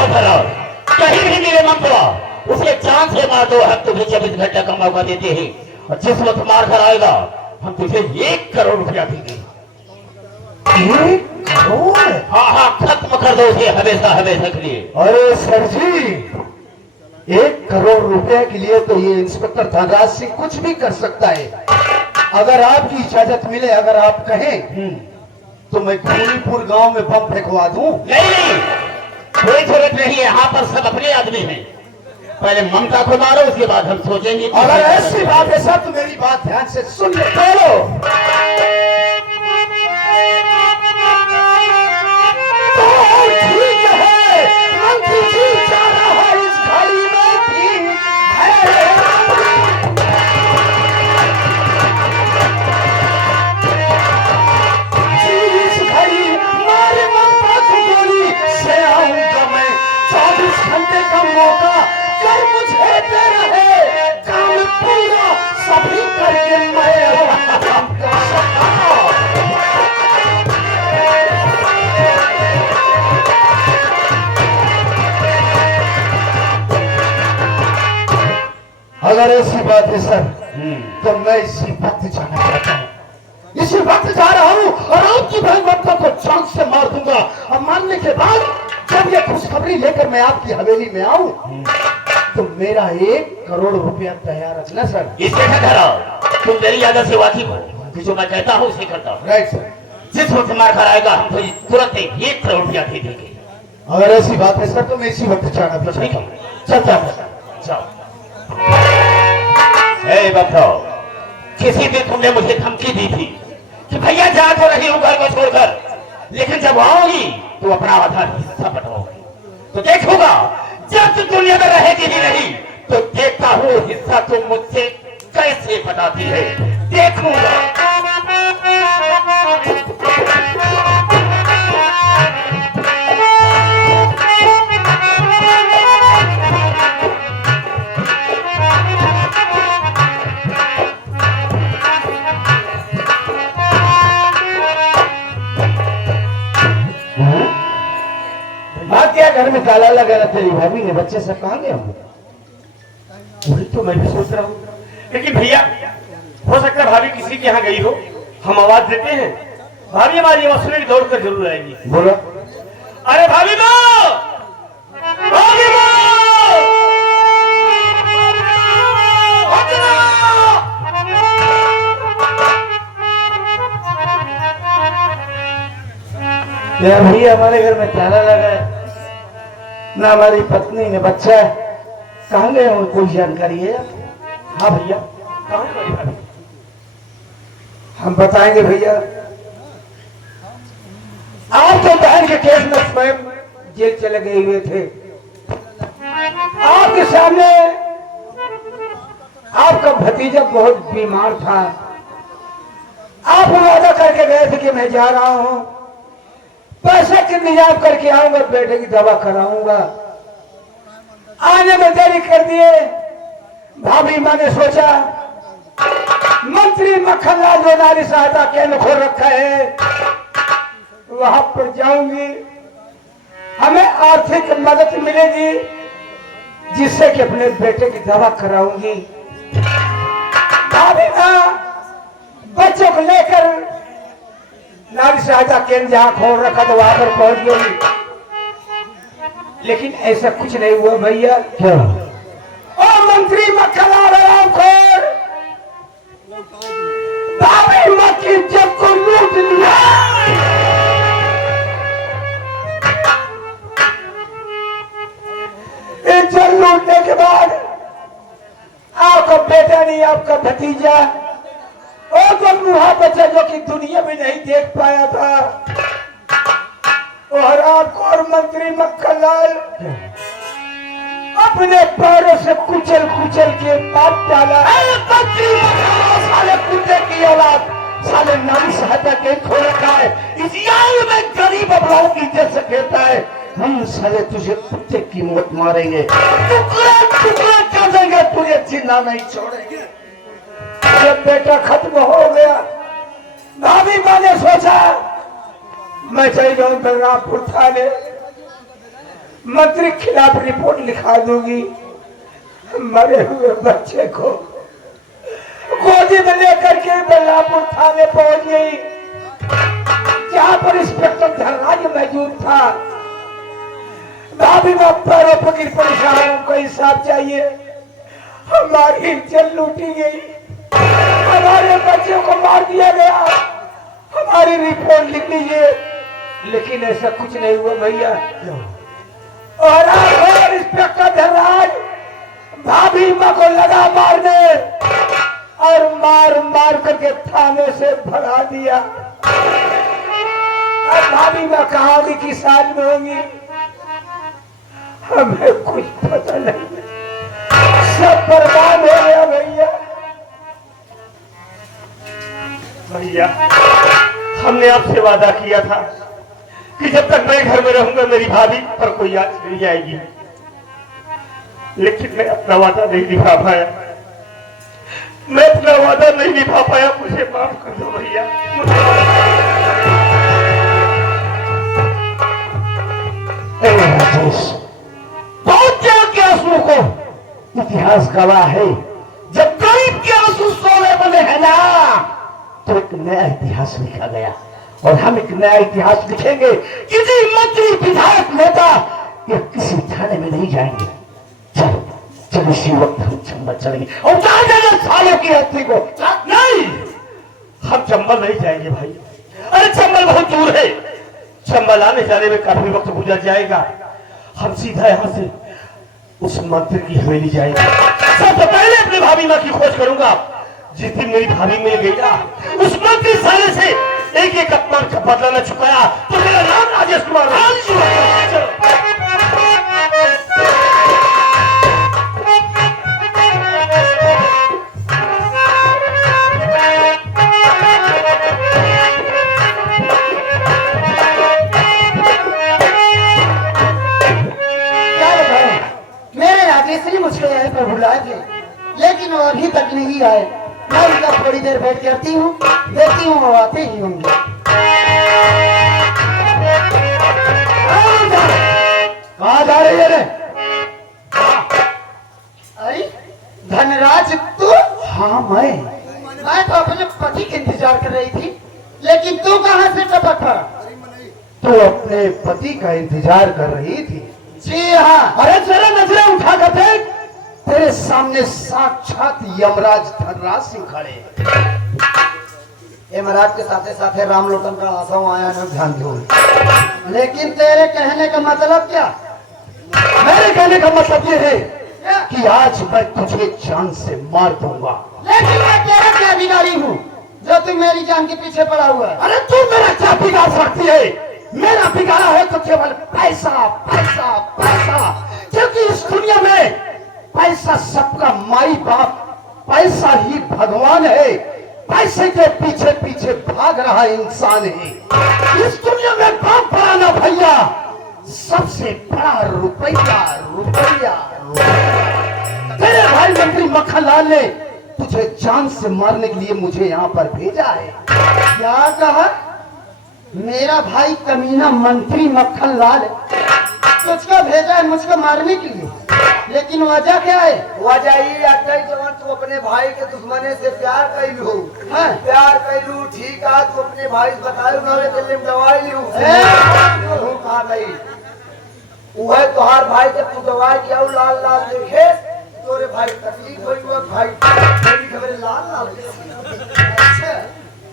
आओ भला कहीं भी मिले मंत्रा उसे जान से मार दो। हम तुझे 24 घंटे का मौका देते हैं और जिस वक्त मार कर आएगा हम तुझे 1 करोड़ रुपया देंगे। 1 करोड़? हाँ, खत्म कर दो उसे हमेशा हमेशा के लिए। अरे सर जी, 1 करोड़ रुपए के लिए तो ये इंस्पेक्टर धनराज सिंह कुछ भी कर सकता है। अगर आपकी इजाजत मिले, अगर आप कहें तो मैं खूनीपुर गांव में बम फेंकवा दूं। नहीं, कोई जरूरत नहीं है, यहाँ पर सब अपने आदमी हैं। पहले ममता को मारो, उसके बाद हम सोचेंगे। अगर ऐसी बात है सर तो मेरी बात ध्यान से सुन ले। ठीक है, मंत्री जी जा रहा है इस घड़ी में, ठीक है। इस घड़ी मारे ममता को गोली से आऊंगा मैं। 24 घंटे का मौका कर मुझे दे रहे, काम पूरा सभी करके मैं काम कर सकता। अगर ऐसी बात है सर तो मैं इसी वक्त जाना चाहता हूँ। इसी वक्त जा रहा हूँ और आपकी बहन ममता को चांद से मार दूंगा। और मारने के बाद जब ये खुशखबरी लेकर मैं आपकी हवेली में आऊं तो मेरा 1 करोड़ रुपया तैयार रखना सर। इससे क्या करा? तुम मेरी आदत से वाकिफ हो, जो मैं कहता हूँ उसे करता हूँ। Right sir. जिस वक्त मार कर आएगा हम तुझे तुरंत 1 करोड़ रुपया दे देंगे। अगर ऐसी बात है सर तो मैं इसी वक्त जाना ठीक है, चल जाओ। बताओ, किसी दिन तुमने मुझे धमकी दी थी कि भैया जा तो रही हूँ घर को छोड़कर, लेकिन जब आओगी तो अपना आधा हिस्सा बटाओगी। तो देखूंगा जब तुम दुनिया में रहेगी ही नहीं तो देखता हूँ हिस्सा तुम मुझसे कैसे बटाती है, देखूंगा। घर में ताला लगा रहा, तेरी भाभी ने बच्चे सब कहाँ गए होंगे? वही तो मैं भी सोच रहा हूँ, लेकिन भैया हो सकता है भाभी किसी के यहाँ गई हो। हम आवाज देते हैं, भाभी हमारी आवाज सुनेगी, दौड़ कर जरूर आएगी। बोलो। अरे भाभी दो, भाभी दो, यार भैया हमारे घर में ताला लगा है, ना हमारी पत्नी ने बच्चा है, कहाँ गए होंगे? कोई जानकारी है? हाँ भैया, कहाँ है हमारी भाभी? हम बताएंगे भैया। आप तो बहन के केस में स्वयं जेल चले गए हुए थे। आपके सामने आपका भतीजा बहुत बीमार था। आप वादा करके गए थे कि मैं जा रहा हूं, पैसे के इंतजाम करके आऊंगा, बेटे की दवा कराऊंगा। आने में देरी कर दिए। भाभी माँ ने सोचा मंत्री मक्खनलाल जो नारी सहायता केंद्र खोल रखा है वहां पर जाऊंगी, हमें आर्थिक मदद मिलेगी जिससे कि अपने बेटे की दवा कराऊंगी। भाभी माँ बच्चों को लेकर नारी सहायता केंद्र जहां खोल रखा तो वहां पर पहुंच गई, लेकिन ऐसा कुछ नहीं हुआ भैया। क्या? और मंत्री मक्खनलाल रामखोर भाभी माँ की इज्जत को लूट लिया। इज्जत लूटने के बाद आपका बेटा नहीं, आपका भतीजा और तो मुहा बच्चा जो कि दुनिया में नहीं देख पाया था, और आपको और मंत्री मक्खनलाल अपने पैरों से कुचल कुचल के मार डाला। मंत्री मक्खनलाल साले कुत्ते की औलाद, साले नारी सहायता केंद्र खोल रखा है, इस यार में गरीब अबलाओं की इज्जत से कहता है हम साले तुझे कुत्ते की मौत मारेंगे, टुकड़े टुकड़े कर देंगे, तुझे जिंदा नहीं छोड़ेंगे। जब बेटा खत्म हो गया, भाभी माँ ने सोचा मैं चली जाऊं बलरामपुर थाने, मंत्री के खिलाफ रिपोर्ट लिखा दूंगी। मरे हुए बच्चे को गोदी में लेकर के बल्लापुर थाने पहुंच गई, जहां पर इंस्पेक्टर धनराज मौजूद था। भाभी मैं पैरों पर गिर परेशान, हमको इंसाफ चाहिए। हमारी इज्जत लूटी गई, हमारे बच्चों को मार दिया गया, हमारी रिपोर्ट लिख लीजिए। लेकिन ऐसा कुछ नहीं हुआ भैया। और इंस्पेक्टर धनराज भाभी माँ को लगा मारने और मार मार करके थाने से भगा दिया। और भाभी माँ कहाँ होगी, किस हाल में होंगी, हमें कुछ पता नहीं। सब बर्बाद हो गया भैया। भैया हमने आपसे वादा किया था कि जब तक मैं घर में रहूंगा मेरी भाभी पर कोई आंच नहीं जाएगी, लेकिन मैं अपना वादा नहीं निभा पाया। मैं अपना वादा नहीं निभा पाया, मुझे माफ कर दो भैया। राजेश, बहुत के आंसू को इतिहास गवाह है। जब गरीब के आंसू सोने बने हैं ना, तो एक नया इतिहास लिखा गया। और हम एक नया इतिहास लिखेंगे। किसी मंत्री, विधायक, नेता या किसी थाने में नहीं जाएंगे। चलो चलो इसी वक्त हम चंबल चलेंगे और जाएंगे सालों की हस्ती को। नहीं, हम चंबल नहीं जाएंगे भाई। अरे चंबल बहुत दूर है, चंबल आने जाने में काफी वक्त गुजर जाएगा। हम सीधा यहाँ से उस मंत्री की हवेली जाएंगे। सबसे पहले अपने भाभी माँ की खोज करूंगा। जिस दिन मेरी भाभी मिल गई ना, उस मंत्री साले से एक एक अपमान का बदला न चुकाया तो मेरा नाम राजेश कुमार। मेरे राजेश्वरी मुझको यहाँ पर बुलाए थे, लेकिन वो अभी तक नहीं आए। मैं उनका थोड़ी देर वेट करती हूँ, देखती हूँ वो आते ही होंगे। कहाँ जा रही है रे? अरे धनराज तू? हाँ मैं तो अपने पति के इंतजार कर रही थी, लेकिन तू कहाँ से टपक पड़ा? तो अपने पति का इंतजार कर रही थी। जी हाँ। अरे जरा नजरें उठा कर देख, तेरे सामने साक्षात यमराज धनराज सिंह खड़े। यमराज के साथे साथे राम लोटन का आसा आया ना, ध्यान दो। लेकिन तेरे कहने का मतलब क्या? मेरे कहने का मतलब ये है क्या? कि आज मैं तुझे जान से मार दूंगा। लेकिन मैं तेरा क्या बिगाड़ी हूँ जो तू मेरी जान के पीछे पड़ा हुआ है? अरे तू मेरा क्या बिगाड़ सकती है? मेरा बिगाड़ा है तो केवल पैसा पैसा पैसा, क्योंकि इस दुनिया में पैसा सबका माई बाप, पैसा ही भगवान है। पैसे के पीछे पीछे भाग रहा इंसान है। इस दुनिया में बाप बड़ा ना भैया, सबसे बड़ा रुपया रुपया रुपया। तेरे भाई मंत्री मक्खनलाल ने तुझे जान से मारने के लिए मुझे यहाँ पर भेजा है। क्या कहा? मेरा भाई कमीना मंत्री मक्खनलाल तुझको भेजा है मुझको मारने के लिए, लेकिन वजह क्या है? वजह ये आता है जवान तू अपने भाई के दुश्मने से प्यार कैलू। हाँ? प्यार कैलू ठीक है, तू अपने भाई से बतायो ना दिल्ली में दवाई लियो। कहा गई वह तोहार भाई जब तू दवाई दिया लाल लाल देखे तोरे भाई तकलीफ हुई, वो भाई मेरी खबर लाल लाल अच्छा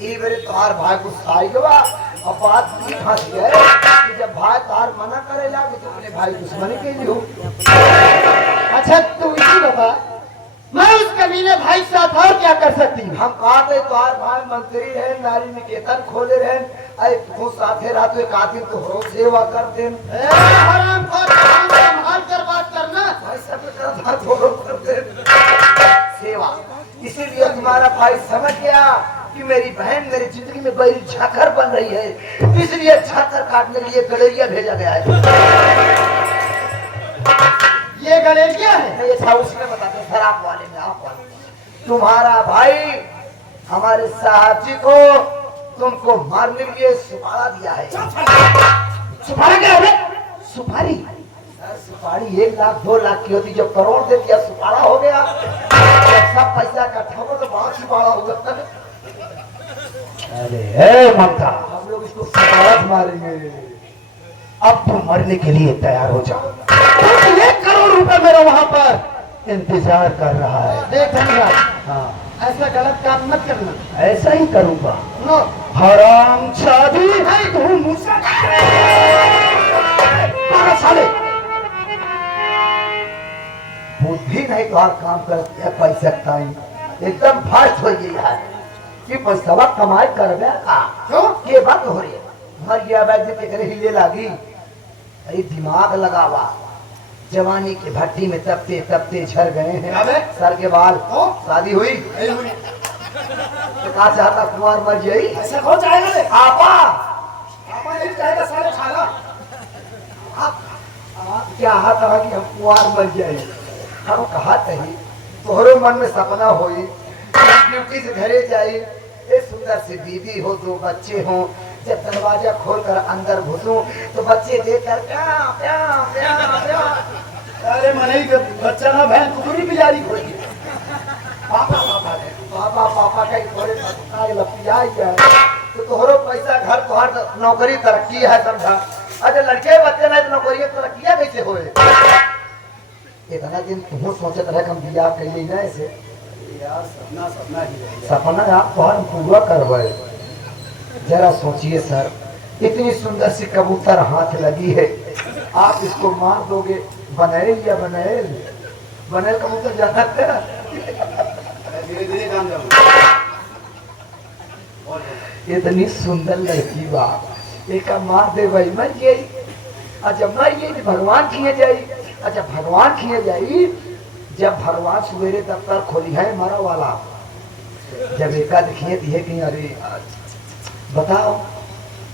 ये मेरे तोहार भाई को साई गवा। अब बात की फंस गए कि जब भाई तोहार मना करे लागे तो अपने भाई दुश्मनी के लिए हो। अच्छा तू इसी बता, मैं उस कमीने भाई के साथ और क्या कर सकती हूँ? हम कहा थे तोहार भाई मंत्री है, नारी निकेतन खोले रहे, अरे तू साथे रात एक आदमी तो हो सेवा कर दे। हराम खोर, संभाल कर बात करना। भाई सब कर दे सेवा। इसीलिए तुम्हारा भाई समझ गया कि मेरी बहन मेरी जिंदगी में बड़ी झाकर बन रही है, इसलिए झाकर काटने के लिए गलेरिया भेजा गया है। ये गलेरिया है? ये था उसने बताते शराब वाले में आप वाले। तुम्हारा भाई हमारे साहब जी को तुमको मारने के लिए सुपारा दिया है। सुपारा क्या है? सुपारी सुपारी 1 लाख 2 लाख की होती, जो करोड़ दे दिया सुपारा हो गया। जब सब पैसा इकट्ठा हो तो बहुत सुपारा होगा। अरे ए ममता, हम लोग इसको सुपारा मारेंगे। अब तू मरने के लिए तैयार हो जा। 1 करोड़ रुपए मेरा वहां पर इंतजार कर रहा है। देख धनराज, हाँ, ऐसा गलत काम मत करना। ऐसा ही करूंगा। नो, हराम शादी तू मुझसे साले बुद्धि नहीं तो और काम करती है। पैसा टाइम एकदम फास्ट हो गई है कि पैसा कमाई कर का क्यों? ये बात हो रही है। मर गया वैद्य तेरे हिले लागी। अरे दिमाग लगावा, जवानी के भट्टी में तपते तपते झड़ गए हैं। अबे? सर के बाल। ओ? शादी हुई नहीं हुई। तो कहा चाहता कुमार मर जाई। ऐसा हो जाएगा रे। आपा आपा नहीं जाएगा साले खाना। क्या हाथ रहा कि हम कुमार मर जाए। हम कहा तही तोहरो मन में सपना होई, ड्यूटी से घरे जाई, एक सुंदर सी बीवी हो, 2 बच्चे हो, जब दरवाजा खोलकर अंदर घुसूं तो बच्चे देखकर प्यार प्यार प्यार प्यार। अरे मने के बच्चा ना बहन कुकुरी बिलारी खोई। पापा पापा ने पापा पापा का थोड़े पता लपिया गया तो तोहरो पैसा घर तोहर नौकरी तरक्की है समझा। अच्छा लड़के बच्चे नहीं तो नौकरी तरक्किया कैसे होए। इतना दिन तुम सोचत रहे हम बियाह कैले ना ऐसे यार सपना ही है। सपना आप तोहर पूरा करवाए। जरा सोचिए सर, इतनी सुंदर सी कबूतर हाथ लगी है, आप इसको मार दोगे। बनेल या बनेल बनेल कबूतर जानते हैं। धीरे धीरे जान जाऊंगा। इतनी सुंदर लड़की बा, एक मार दे भाई मर गई। अच्छा मर गई तो भगवान खिए जाई। अच्छा भगवान खिए जाई, जब भगवान सवेरे दफ्तर खोली है मरा वाला, जब एका दिखिए दिए कि अरे बताओ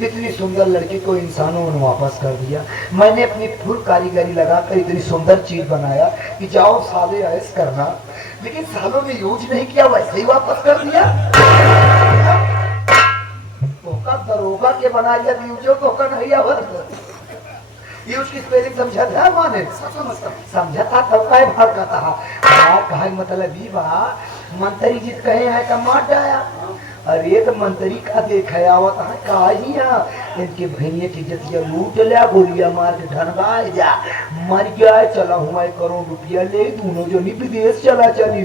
इतनी सुंदर लड़की को इंसानों ने वापस कर दिया। मैंने अपनी फुल कारीगरी लगाकर इतनी सुंदर चीज बनाया कि जाओ साले ऐश करना, लेकिन सालों ने यूज नहीं किया, वैसे ही वापस कर दिया। धोखा दरोगा के बना लिया, यूजो धोखा नहीं आवत। यूज की स्पेलिंग समझा था माने समझा था तब का भाग था। कहा मतलब ये बा मंत्री जी कहे हैं का मार डाया। अरे तो मंत्री का देखा आवत है का ही इनके भैया की जतिया लूट लिया, गोलियां मार के धनगा जा मर गया। चला हुआ 1 करोड़ रुपया ले, दोनों जो नहीं विदेश चला चली।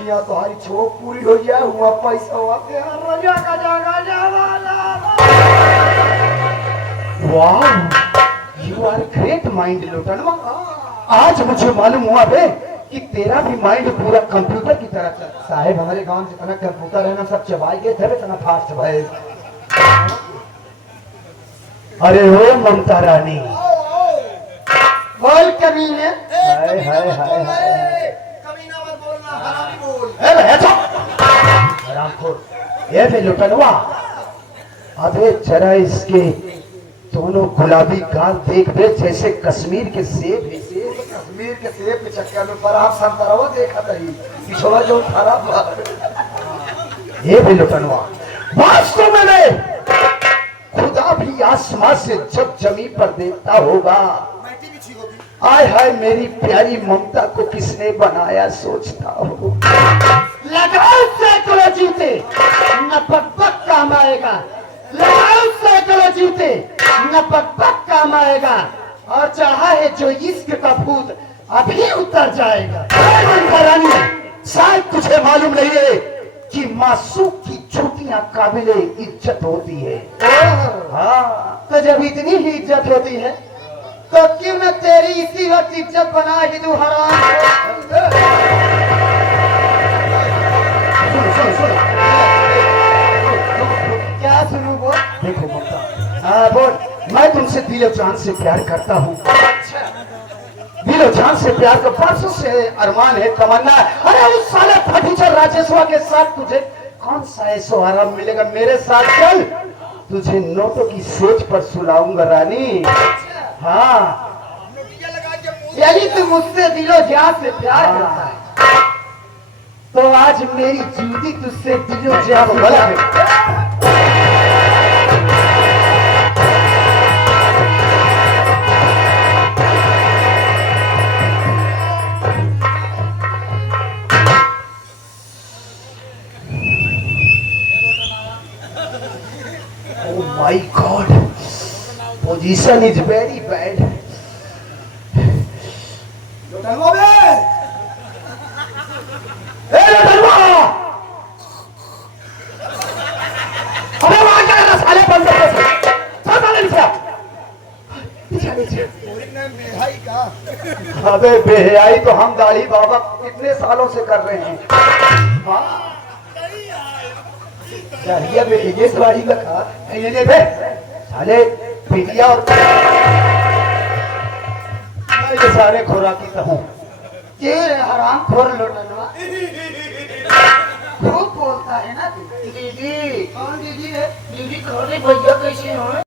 यहाँ तुम्हारी छोक पूरी हो जाए, हुआ पैसा हुआ रजा का जागा वाह, यू आर ग्रेट माइंड लुटनवा। आज मुझे मालूम हुआ बे कि तेरा भी माइंड पूरा कंप्यूटर की तरह चल। साहेब हमारे गांव में जितना कंप्यूटर है ना सब चबाई गए थे, इतना फास्ट भाई। अरे ओ ममता रानी, बोल कमीने। हाय हाय हाय हाय। कमीना मत बोलना, हरामी बोल। ए भैया चुप, हरामखोर। ये बे लुटनवा, अबे जरा इसके दोनों गुलाबी गाल देख बे, जैसे कश्मीर के सेब। कश्मीर के सेब के चक्कर में पर आप संतरवा देखा नहीं, पिछवा जो खराब ये भी लुटनवा, वास्तव में मैं खुदा भी आसमां से जब जमीन पर देखता होगा, मैटी बिछी होगी। आय हाय मेरी प्यारी ममता को किसने बनाया सोचता हो। लगाओ सैकड़ों जूते, न पक काम आएगा। लगाओ सैकड़ों जूते, न पक काम आएगा। और चाहा है जो इश्क का भूत अभी उतर जाएगा। रानी, शायद तुझे मालूम नहीं है कि मासूम की छुट्टियां काबिले इज्जत होती है। हाँ, तो जब इतनी ही इज्जत होती है तो क्यों न तेरी इसी वक्त इज्जत बना ही दूं हराम। सुनो। क्या सुनूं बोल। देखो ममता, हाँ बोल, मैं तुमसे दिलो जान से प्यार करता हूँ। दिलो जान से प्यार का परसों से अरमान है, तमन्ना। अरे उस साले फटीचर राजेश्वर के साथ तुझे कौन सा ऐसो आराम मिलेगा। मेरे साथ चल, तुझे नोटों की सोच पर सुलाऊंगा रानी। हाँ, यही तू मुझसे दिलो जान से प्यार करता है, तो आज मेरी जूती तुझसे दिलो जान से प्यार है। Position is very bad. लोटनवा बे, ए लड़वा, अबे वहां क्या कर रहा साले बंदे को? चल साले नीचे। बेहाई का। अबे बेहयाई तो हम दाढ़ी बाबा कितने सालों से कर रहे हैं। हाँ दाढ़िया बेटे सवारी का खा ले बे साले पीलिया और ये सारे खुराकी तो हूँ। ये हराम खोर लोटनवा खूब बोलता है ना। दीदी कौन दीदी है? दीदी कौन है भैया?